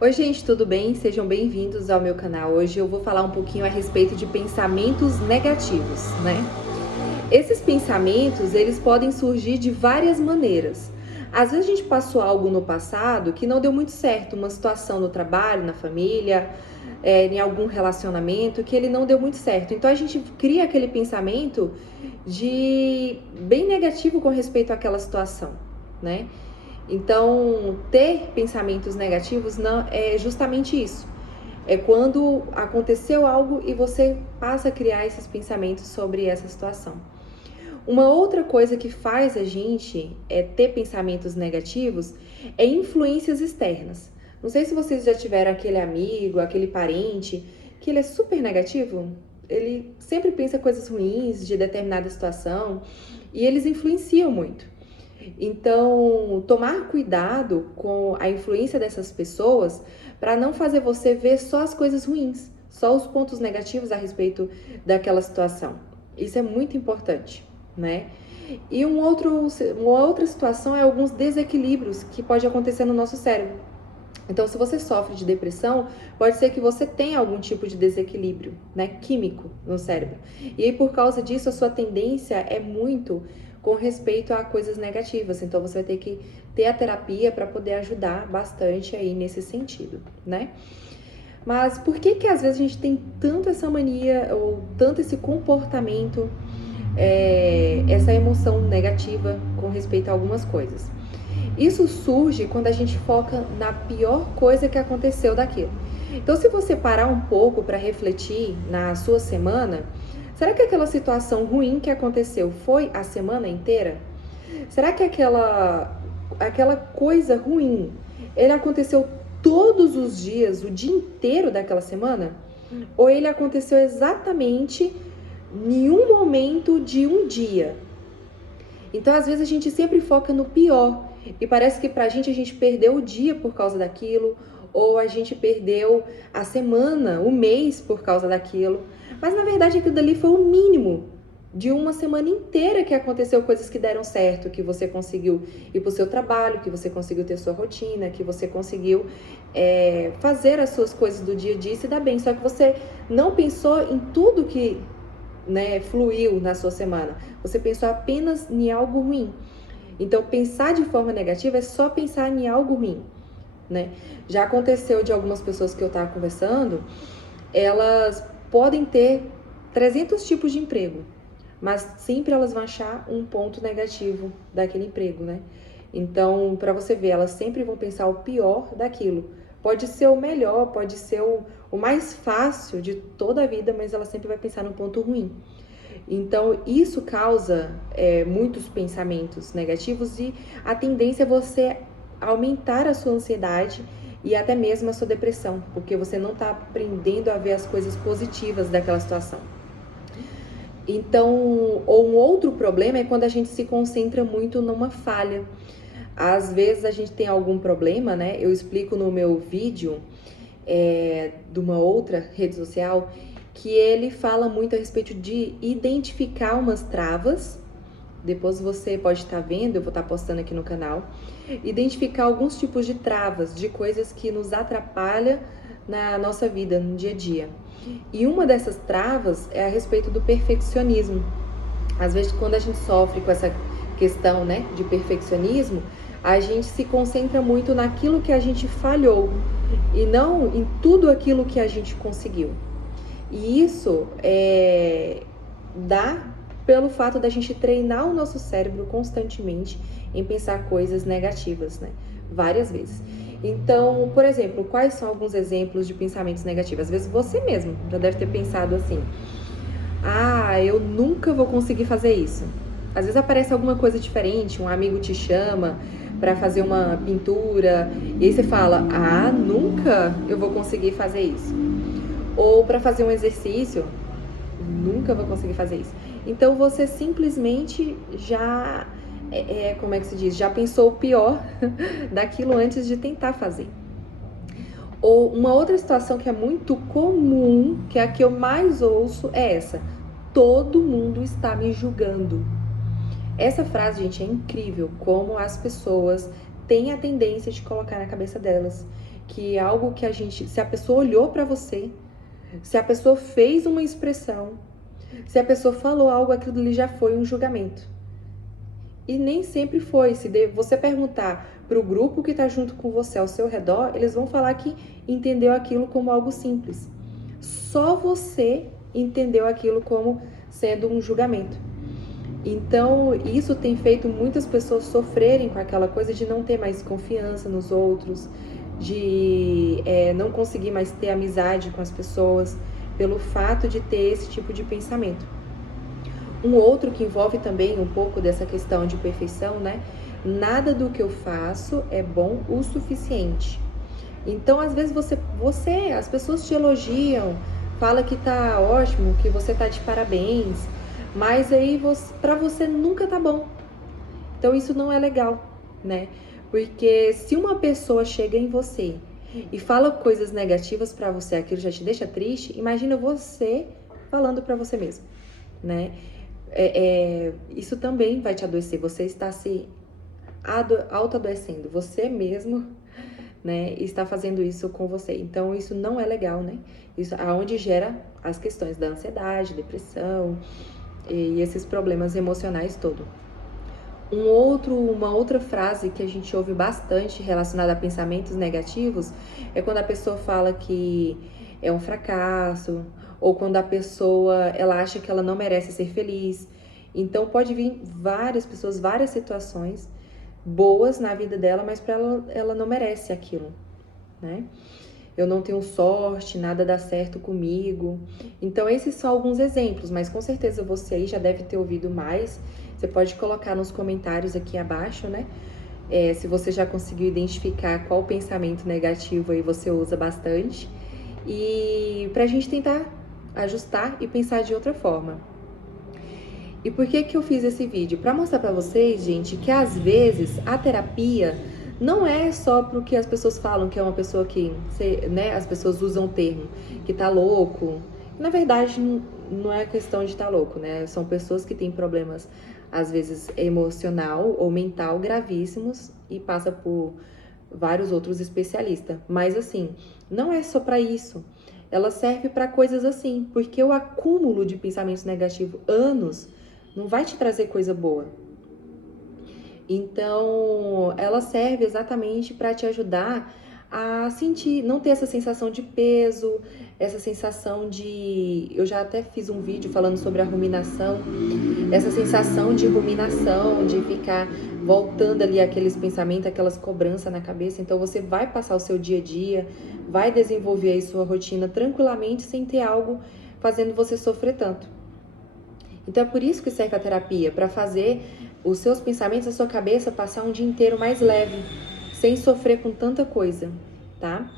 Oi gente, tudo bem? Sejam bem-vindos ao meu canal. Hoje eu vou falar um pouquinho a respeito de pensamentos negativos, né? Esses pensamentos, eles podem surgir de várias maneiras. Às vezes a gente passou algo no passado que não deu muito certo, uma situação no trabalho, na família, em algum relacionamento que ele não deu muito certo. Então a gente cria aquele pensamento de bem negativo com respeito àquela situação, né? Então, ter pensamentos negativos não é justamente isso. É quando aconteceu algo e você passa a criar esses pensamentos sobre essa situação. Uma outra coisa que faz a gente ter pensamentos negativos é influências externas. Não sei se vocês já tiveram aquele amigo, aquele parente, que ele é super negativo, ele sempre pensa coisas ruins de determinada situação e eles influenciam muito. Então, tomar cuidado com a influência dessas pessoas para não fazer você ver só as coisas ruins, só os pontos negativos a respeito daquela situação. Isso é muito importante, né? E uma outra situação é alguns desequilíbrios que pode acontecer no nosso cérebro. Então, se você sofre de depressão, pode ser que você tenha algum tipo de desequilíbrio, né, químico no cérebro. E aí, por causa disso, a sua tendência é muito com respeito a coisas negativas. Então, você vai ter que ter a terapia para poder ajudar bastante aí nesse sentido, né? Mas por que às vezes a gente tem tanto essa mania ou tanto esse comportamento, essa emoção negativa com respeito a algumas coisas? Isso surge quando a gente foca na pior coisa que aconteceu daquilo. Então, se você parar um pouco para refletir na sua semana, será que aquela situação ruim que aconteceu foi a semana inteira? Será que aquela coisa ruim, ele aconteceu todos os dias, o dia inteiro daquela semana? Ou ele aconteceu exatamente em um momento de um dia? Então, às vezes, a gente sempre foca no pior. E parece que pra gente a gente perdeu o dia por causa daquilo, ou a gente perdeu a semana, o mês por causa daquilo. Mas na verdade aquilo dali foi o mínimo de uma semana inteira que aconteceu coisas que deram certo, que você conseguiu ir pro seu trabalho, que você conseguiu ter sua rotina, que você conseguiu fazer as suas coisas do dia a dia e se dar bem. Só que você não pensou em tudo que, né, fluiu na sua semana. Você pensou apenas em algo ruim. Então, pensar de forma negativa é só pensar em algo ruim, né? Já aconteceu de algumas pessoas que eu tava conversando, elas podem ter 300 tipos de emprego, mas sempre elas vão achar um ponto negativo daquele emprego, né? Então, para você ver, elas sempre vão pensar o pior daquilo. Pode ser o melhor, pode ser o mais fácil de toda a vida, mas ela sempre vai pensar no ponto ruim. Então, isso causa muitos pensamentos negativos e a tendência é você aumentar a sua ansiedade e até mesmo a sua depressão, porque você não está aprendendo a ver as coisas positivas daquela situação. Então, ou um outro problema é quando a gente se concentra muito numa falha. Às vezes a gente tem algum problema, né? Eu explico no meu vídeo de uma outra rede social que ele fala muito a respeito de identificar umas travas. Depois você pode estar vendo, eu vou estar postando aqui no canal. Identificar alguns tipos de travas, de coisas que nos atrapalham na nossa vida, no dia a dia. E uma dessas travas é a respeito do perfeccionismo. Às vezes, quando a gente sofre com essa questão, né, de perfeccionismo, a gente se concentra muito naquilo que a gente falhou e não em tudo aquilo que a gente conseguiu. E isso dá pelo fato da gente treinar o nosso cérebro constantemente em pensar coisas negativas, né? Várias vezes. Então, por exemplo, quais são alguns exemplos de pensamentos negativos? Às vezes você mesmo já deve ter pensado assim: ah, eu nunca vou conseguir fazer isso. Às vezes aparece alguma coisa diferente, um amigo te chama para fazer uma pintura e aí você fala: ah, nunca eu vou conseguir fazer isso. Ou para fazer um exercício, nunca vou conseguir fazer isso. Então você simplesmente já, como é que se diz? Já pensou o pior daquilo antes de tentar fazer. Ou uma outra situação que é muito comum, que é a que eu mais ouço, é essa: todo mundo está me julgando. Essa frase, gente, é incrível como as pessoas têm a tendência de colocar na cabeça delas que algo que se a pessoa olhou para você, se a pessoa fez uma expressão, se a pessoa falou algo, aquilo ali já foi um julgamento. E nem sempre foi. Se você perguntar para o grupo que está junto com você ao seu redor, eles vão falar que entendeu aquilo como algo simples. Só você entendeu aquilo como sendo um julgamento. Então, isso tem feito muitas pessoas sofrerem com aquela coisa de não ter mais confiança nos outros, de não conseguir mais ter amizade com as pessoas, pelo fato de ter esse tipo de pensamento. Um outro que envolve também um pouco dessa questão de perfeição, né? Nada do que eu faço é bom o suficiente. Então, às vezes as pessoas te elogiam, fala que tá ótimo, que você tá de parabéns, mas aí para você nunca tá bom. Então, isso não é legal, né? Porque se uma pessoa chega em você e fala coisas negativas para você, aquilo já te deixa triste, imagina você falando para você mesmo, né? Isso também vai te adoecer, você está se autoadoecendo, você mesmo, né, está fazendo isso com você. Então, isso não é legal, né? Isso é onde gera as questões da ansiedade, depressão e esses problemas emocionais todos. Uma outra frase que a gente ouve bastante relacionada a pensamentos negativos é quando a pessoa fala que é um fracasso, ou quando a pessoa ela acha que ela não merece ser feliz. Então pode vir várias pessoas, várias situações boas na vida dela, mas para ela não merece aquilo, né? Eu não tenho sorte, nada dá certo comigo. Então, esses são alguns exemplos, mas com certeza você aí já deve ter ouvido mais. Você pode colocar nos comentários aqui abaixo, né? Se você já conseguiu identificar qual pensamento negativo aí você usa bastante. E pra gente tentar ajustar e pensar de outra forma. E por que eu fiz esse vídeo? Para mostrar para vocês, gente, que às vezes a terapia não é só porque as pessoas falam que é uma pessoa que, né, as pessoas usam o termo que tá louco. Na verdade, não é questão de estar louco, né? São pessoas que têm problemas, às vezes, emocional ou mental gravíssimos e passa por vários outros especialistas. Mas assim, não é só para isso. Ela serve para coisas assim, porque o acúmulo de pensamentos negativos anos não vai te trazer coisa boa. Então, ela serve exatamente para te ajudar a sentir, não ter essa sensação de peso, essa sensação de... Eu já até fiz um vídeo falando sobre a ruminação, essa sensação de ruminação, de ficar voltando ali aqueles pensamentos, aquelas cobranças na cabeça. Então, você vai passar o seu dia a dia, vai desenvolver aí sua rotina tranquilamente, sem ter algo fazendo você sofrer tanto. Então, é por isso que serve a terapia, para fazer os seus pensamentos, a sua cabeça passar um dia inteiro mais leve, sem sofrer com tanta coisa, tá?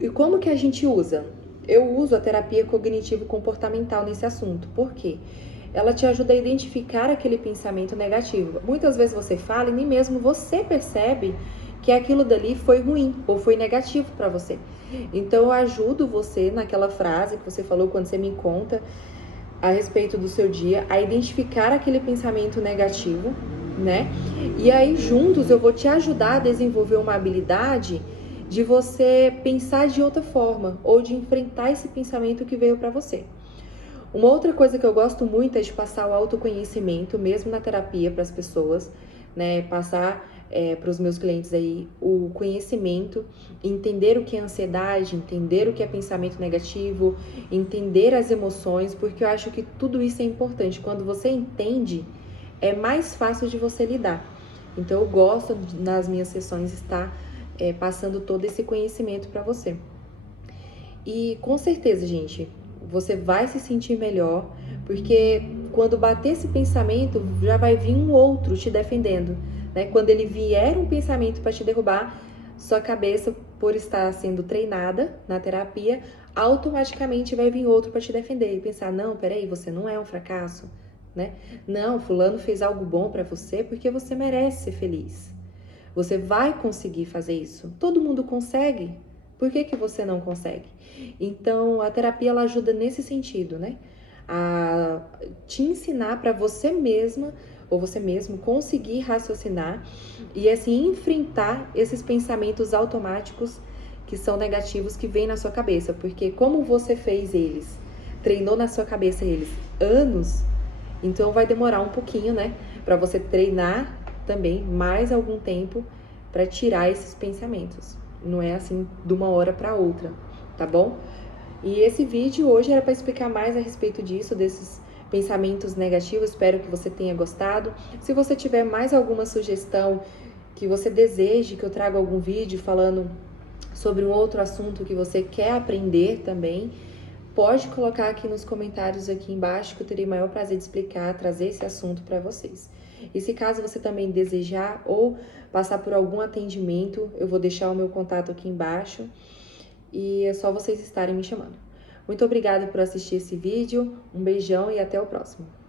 E como que a gente usa? Eu uso a terapia cognitivo-comportamental nesse assunto. Por quê? Ela te ajuda a identificar aquele pensamento negativo. Muitas vezes você fala e nem mesmo você percebe que aquilo dali foi ruim ou foi negativo para você. Então, eu ajudo você naquela frase que você falou quando você me conta a respeito do seu dia, a identificar aquele pensamento negativo, né? E aí, juntos, eu vou te ajudar a desenvolver uma habilidade de você pensar de outra forma, ou de enfrentar esse pensamento que veio para você. Uma outra coisa que eu gosto muito é de passar o autoconhecimento, mesmo na terapia, para as pessoas, né? Passar para os meus clientes aí o conhecimento, entender o que é ansiedade, entender o que é pensamento negativo, entender as emoções, porque eu acho que tudo isso é importante. Quando você entende, é mais fácil de você lidar. Então, eu gosto, nas minhas sessões, estar passando todo esse conhecimento para você. E com certeza, gente, você vai se sentir melhor, porque quando bater esse pensamento, já vai vir um outro te defendendo, né? Quando ele vier um pensamento para te derrubar, sua cabeça, por estar sendo treinada na terapia, automaticamente vai vir outro para te defender e pensar, não, peraí, você não é um fracasso, né? Não, fulano fez algo bom para você porque você merece ser feliz. Você vai conseguir fazer isso. Todo mundo consegue. Por que você não consegue? Então, a terapia ela ajuda nesse sentido, né? A te ensinar para você mesma ou você mesmo conseguir raciocinar e assim enfrentar esses pensamentos automáticos que são negativos que vêm na sua cabeça, porque como você fez eles, treinou na sua cabeça eles anos, então vai demorar um pouquinho, né, para você treinar também mais algum tempo para tirar esses pensamentos. Não é assim de uma hora para outra, tá bom? E esse vídeo hoje era para explicar mais a respeito disso, desses pensamentos negativos. Espero que você tenha gostado. Se você tiver mais alguma sugestão que você deseje que eu traga algum vídeo falando sobre um outro assunto que você quer aprender também, pode colocar aqui nos comentários aqui embaixo que eu terei o maior prazer de explicar, trazer esse assunto para vocês. E se caso você também desejar ou passar por algum atendimento, eu vou deixar o meu contato aqui embaixo e é só vocês estarem me chamando. Muito obrigada por assistir esse vídeo, um beijão e até o próximo.